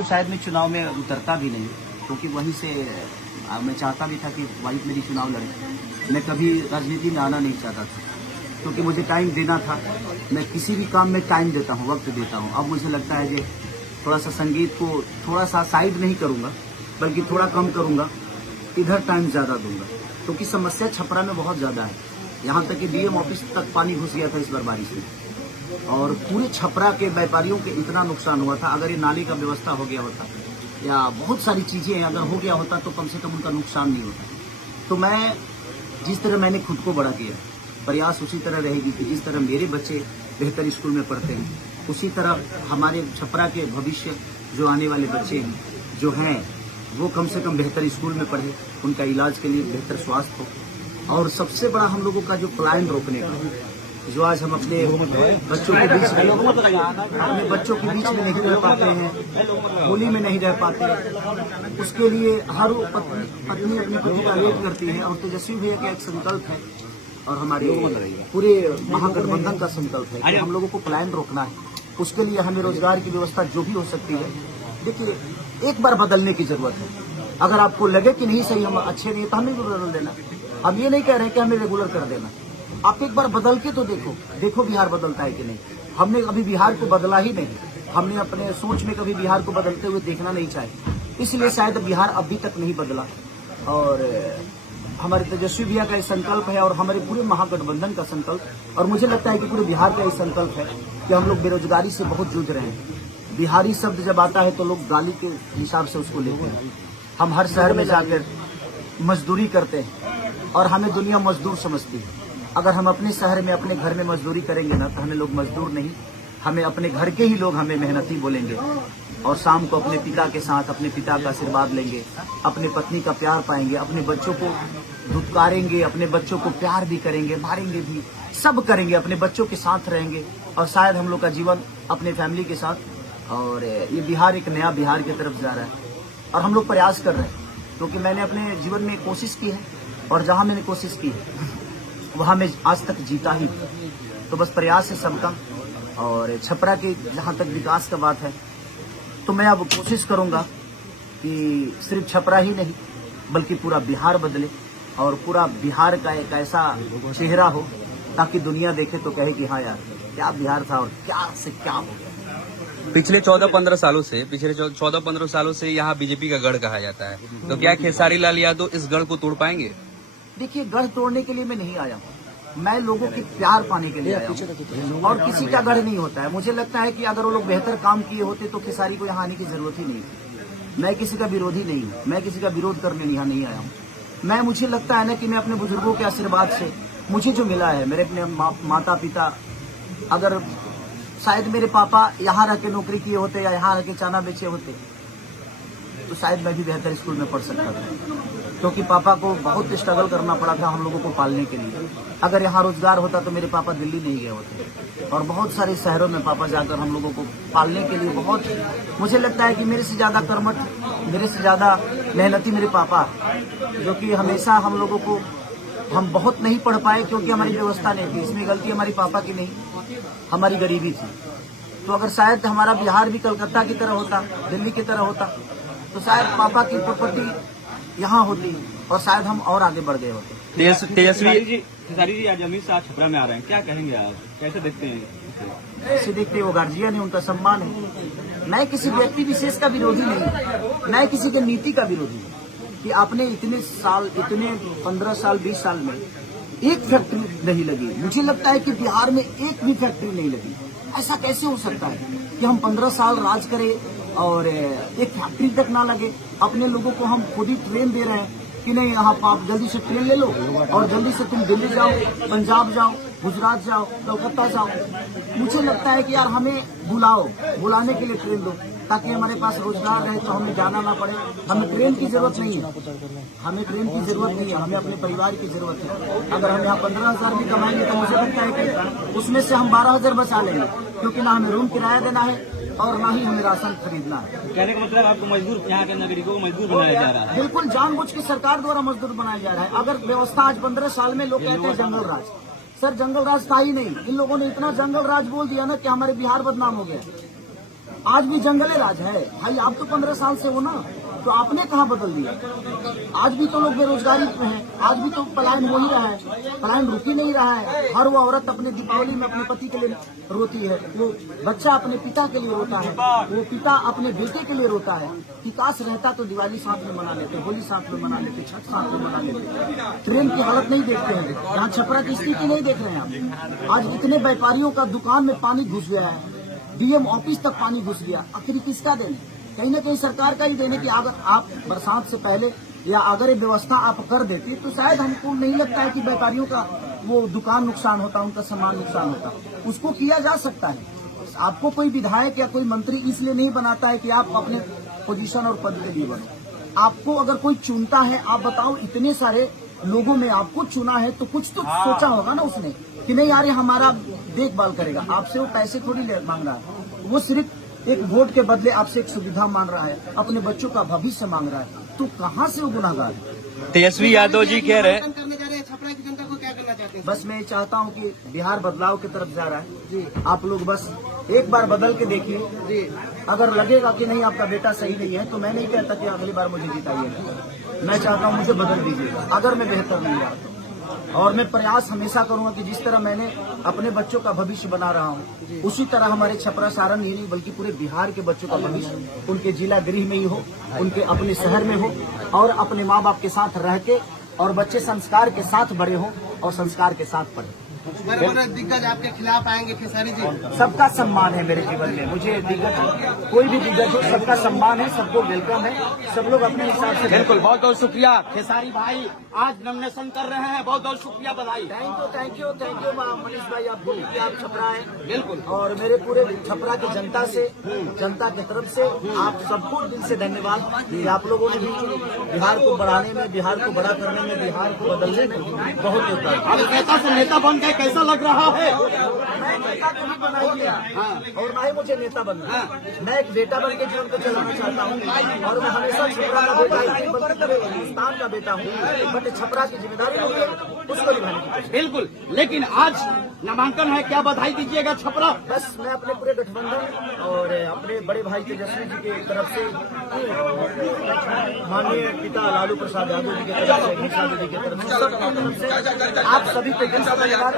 तो शायद मैं चुनाव में उतरता भी नहीं, क्योंकि वहीं से मैं चाहता भी था कि वाइफ मेरी चुनाव लड़े। मैं कभी राजनीति में आना नहीं चाहता था, क्योंकि मुझे टाइम देना था। मैं किसी भी काम में टाइम देता हूँ, वक्त देता हूँ। अब मुझे लगता है कि थोड़ा सा संगीत को थोड़ा सा साइड नहीं करूँगा, बल्कि थोड़ा कम करूँगा, इधर टाइम ज़्यादा दूंगा, क्योंकि समस्या छपरा में बहुत ज़्यादा है। यहाँ तक कि डीएम ऑफिस तक पानी घुस गया था इस बार बारिश में, और पूरे छपरा के व्यापारियों के इतना नुकसान हुआ था। अगर ये नाली का व्यवस्था हो गया होता या बहुत सारी चीज़ें अगर हो गया होता तो कम से कम उनका नुकसान नहीं होता। तो मैं जिस तरह मैंने खुद को बड़ा किया, प्रयास उसी तरह रहेगी कि जिस तरह मेरे बच्चे बेहतर स्कूल में पढ़ते हैं, उसी तरह हमारे छपरा के भविष्य जो आने वाले बच्चे हैं जो हैं वो कम से कम बेहतर स्कूल में पढ़े, उनका इलाज के लिए बेहतर स्वास्थ्य हो। और सबसे बड़ा हम लोगों का जो पलायन रोकने का, जो आज हम अपने बच्चों के बीच में नहीं रह पाते हैं, होली में नहीं रह पाते, उसके लिए हर पत्नी अपने पति का वेट करती है। और तेजस्वी भैया का एक संकल्प है और हमारे पूरे महागठबंधन का संकल्प है कि हम लोगों को पलायन रोकना है। उसके लिए हमें रोजगार की व्यवस्था जो भी हो सकती है, देखिए एक बार बदलने की जरूरत है। अगर आपको लगे कि नहीं सही, हम अच्छे नहीं, तो हमें भी बदल देना। हम ये नहीं कह रहे कि हमें रेगुलर कर देना, आप एक बार बदल के तो देखो बिहार बदलता है कि नहीं। हमने अभी बिहार को बदला ही नहीं, हमने अपने सोच में कभी बिहार को बदलते हुए देखना नहीं चाहे, इसलिए शायद बिहार अभी तक नहीं बदला। और हमारे तेजस्वी भैया का ये संकल्प है और हमारे पूरे महागठबंधन का संकल्प, और मुझे लगता है कि पूरे बिहार का ये संकल्प है कि हम लोग बेरोजगारी से बहुत जूझ रहे हैं। बिहारी शब्द जब आता है तो लोग गाली के हिसाब से उसको लेते हैं। हम हर शहर में जाकर मजदूरी करते हैं और हमें दुनिया मजदूर समझती है। अगर हम अपने शहर में अपने घर में मजदूरी करेंगे ना, तो हमें लोग मजदूर नहीं, हमें अपने घर के ही लोग हमें मेहनती बोलेंगे। और शाम को अपने पिता के साथ अपने पिता का आशीर्वाद लेंगे, अपने पत्नी का प्यार पाएंगे, अपने बच्चों को धुतकारेंगे, अपने बच्चों को प्यार भी करेंगे, मारेंगे भी, सब करेंगे, अपने बच्चों के साथ रहेंगे। और शायद हम लोग का जीवन अपने फैमिली के साथ, और ये बिहार एक नया बिहार की तरफ जा रहा है। और हम लोग प्रयास कर रहे हैं, क्योंकि मैंने अपने जीवन में कोशिश की है, और जहां मैंने कोशिश की है वहां मैं आज तक जीता ही। तो बस प्रयास है सबका। और छपरा के जहां तक विकास का बात है, तो मैं अब कोशिश करूंगा कि सिर्फ छपरा ही नहीं बल्कि पूरा बिहार बदले, और पूरा बिहार का एक ऐसा चेहरा हो ताकि दुनिया देखे तो कहे कि हाँ यार, क्या बिहार था और क्या से क्या हो गया। पिछले 14-15 सालों से यहाँ बीजेपी का गढ़ कहा जाता है, तो क्या खेसारी लाल यादव इस गढ़ को तोड़ पाएंगे? देखिए, गढ़ तोड़ने के लिए मैं नहीं आया हूँ, मैं लोगों के प्यार पाने के लिए आया हूँ, और किसी का गढ़ नहीं होता है। मुझे लगता है कि अगर वो लोग बेहतर काम किए होते तो खेसारी को यहाँ आने की जरूरत ही नहीं थी। मैं किसी का विरोधी नहीं हूँ, मैं किसी का विरोध करने यहाँ नहीं आया हूँ। मुझे लगता है ना कि मैं अपने बुजुर्गों के आशीर्वाद से मुझे जो मिला है, मेरे अपने माता पिता, अगर शायद मेरे पापा यहाँ रह के नौकरी किए होते या यहाँ रह के चाना बेचे होते तो शायद मैं भी बेहतर स्कूल में पढ़ सकता था, क्योंकि पापा को बहुत स्ट्रगल करना पड़ा था हम लोगों को पालने के लिए। अगर यहाँ रोजगार होता तो मेरे पापा दिल्ली नहीं गए होते, और बहुत सारे शहरों में पापा जाकर हम लोगों को पालने के लिए बहुत, मुझे लगता है कि मेरे से ज्यादा कर्मठ, मेरे से ज्यादा मेहनती मेरे पापा, जो कि हमेशा हम लोगों को, हम बहुत नहीं पढ़ पाए क्योंकि हमारी व्यवस्था नहीं थी। इसमें गलती हमारी पापा की नहीं, हमारी गरीबी थी। तो अगर शायद हमारा बिहार भी कलकत्ता की तरह होता, दिल्ली की तरह होता, तो शायद पापा की प्रॉपर्टी यहाँ होती और शायद हम और आगे बढ़ गए होते। तेजस्वी जी आज अमित शाह छपरा में आ रहे हैं, क्या कहेंगे आप, कैसे देखते हैं? कैसे देखते हैं, वो गार्जियन है, उनका सम्मान है। मैं किसी व्यक्ति विशेष का विरोधी नहीं, मैं किसी के नीति का विरोधी हूँ कि आपने इतने 15 साल 20 साल में एक फैक्ट्री नहीं लगी। मुझे लगता है कि बिहार में एक भी फैक्ट्री नहीं लगी। ऐसा कैसे हो सकता है कि हम 15 साल राज करें और एक फैक्ट्री तक ना लगे? अपने लोगों को हम खुद ही ट्रेन दे रहे हैं कि नहीं, यहाँ आप जल्दी से ट्रेन ले लो और जल्दी से तुम दिल्ली जाओ, पंजाब जाओ, गुजरात जाओ, कलकत्ता जाओ। मुझे लगता है कि यार हमें बुलाने के लिए ट्रेन दो, ताकि हमारे पास रोजगार रहे, तो हमें जाना ना पड़े। हमें ट्रेन की जरूरत नहीं है, हमें ट्रेन की जरूरत नहीं है, हमें अपने परिवार की जरूरत है। अगर हम यहाँ 15,000 भी कमाएंगे तो मुझे लगता है कि उसमें से हम 12,000 बचा लेंगे, क्योंकि ना हमें रूम किराया देना है और ना ही हमें राशन खरीदना है। कहने का मतलब आपको मजदूर, यहाँ के नागरिकों को मजदूर बनाया जा रहा है? बिल्कुल, जानबूझ के सरकार द्वारा मजदूर बनाया जा रहा है। अगर व्यवस्था आज 15 साल में, लोग कहते हैं जंगल राज, सर जंगल राज था ही नहीं। इन लोगों ने इतना जंगल राज बोल दिया ना कि हमारे बिहार बदनाम हो गया। आज भी जंगले राज है भाई। आप तो 15 साल से हो ना, तो आपने कहाँ बदल दिया? आज भी तो लोग बेरोजगारी में हैं, आज भी तो पलायन हो ही रहा है, पलायन रुक ही नहीं रहा है। हर वो औरत अपने दीपावली में अपने पति के लिए रोती है, वो बच्चा अपने पिता के लिए रोता है, वो पिता अपने बेटे के लिए रोता है कि काश रहता तो दिवाली साथ में मना लेते, होली साथ में मना लेते, छठ साथ में मना लेते। ट्रेन की हालत नहीं देखते हैं, यहाँ छपरा की स्थिति नहीं देख रहे हैं आप। आज इतने व्यापारियों का दुकान में पानी घुस गया है, डीएम ऑफिस तक पानी घुस गया। आखिर किसका देने? कहीं न कहीं सरकार का ही देने कि अगर आप बरसात से पहले या अगर ये व्यवस्था आप कर देती तो शायद हमको नहीं लगता है कि व्यापारियों का वो दुकान नुकसान होता, उनका सामान नुकसान होता। उसको किया जा सकता है। आपको कोई विधायक या कोई मंत्री इसलिए नहीं बनाता है कि आप अपने पोजीशन और पद के लिए बनो। आपको अगर कोई चुनता है, आप बताओ इतने सारे लोगों में आपको चुना है तो कुछ तो सोचा होगा ना उसने कि नहीं यार ये हमारा देखभाल करेगा। आपसे वो पैसे थोड़ी मांग रहा है, वो सिर्फ एक वोट के बदले आपसे एक सुविधा मांग रहा है, अपने बच्चों का भविष्य मांग रहा है। तो कहाँ से वो गुनाहगार है? तेजस्वी यादव जी कह रहे हैं, करने जा रहे हैं, छपरा की जनता को क्या करना चाहते हैं? बस मैं ये चाहता हूँ कि बिहार बदलाव की तरफ जा रहा है जी। आप लोग बस एक बार बदल के देखिए जी। अगर लगेगा कि नहीं आपका बेटा सही नहीं है तो मैं नहीं कहता कि अगली बार मुझे जिताइए। मैं चाहता हूँ मुझे बदल दीजिए अगर मैं बेहतर नहीं रहा। और मैं प्रयास हमेशा करूंगा कि जिस तरह मैंने अपने बच्चों का भविष्य बना रहा हूं, उसी तरह हमारे छपरा सारण ही नहीं बल्कि पूरे बिहार के बच्चों का भविष्य उनके जिला गृह में ही हो, उनके अपने शहर में हो और अपने माँ बाप के साथ रह के, और बच्चे संस्कार के साथ बड़े हों और संस्कार के साथ पढ़े। बड़े दिग्गज आपके खिलाफ आएंगे खेसारी जी? सबका सम्मान है मेरे जीवन में। मुझे दिग्गज कोई भी दिग्गज हो, सबका सम्मान है, सबको वेलकम है। सब लोग अपने हिसाब से। बिल्कुल, बहुत बहुत शुक्रिया खेसारी भाई, आज नॉमिनेशन कर रहे हैं, बहुत बहुत शुक्रिया, बधाई। थैंक यू मनीष भाई, आपको कि आप छपरा है। बिल्कुल, और मेरे पूरे छपरा की जनता से, जनता की तरफ से आप सबको दिल से धन्यवाद कि आप लोगों ने भी बिहार को बढ़ाने में, बिहार को बड़ा करने में, बिहार को बदलने में बहुत योगदान। अब नेता से नेता बन गए, कैसा लग रहा है? मैं नेता को नहीं बना दिया और ना ही मुझे नेता बनना। मैं एक बेटा बन के जीवन को चलाना चाहता हूँ और मैं हमेशा छपरा का बेटा ही नहीं बल्कि पूरे हिंदुस्तान का बेटा हूँ। बट छपरा की जिम्मेदारी होगी उसको निभाने की कोशिश। बिल्कुल, लेकिन आज नामांकन है, क्या बधाई दीजिएगा छपरा? बस मैं अपने पूरे गठबंधन और अपने बड़े भाई तेजस्वी जी की तरफ से, माननीय पिता लालू प्रसाद यादव जी की तरफ से, निशा दीदी की तरफ से, सबकी तरफ से आप सभी पे दिल से धन्यवाद।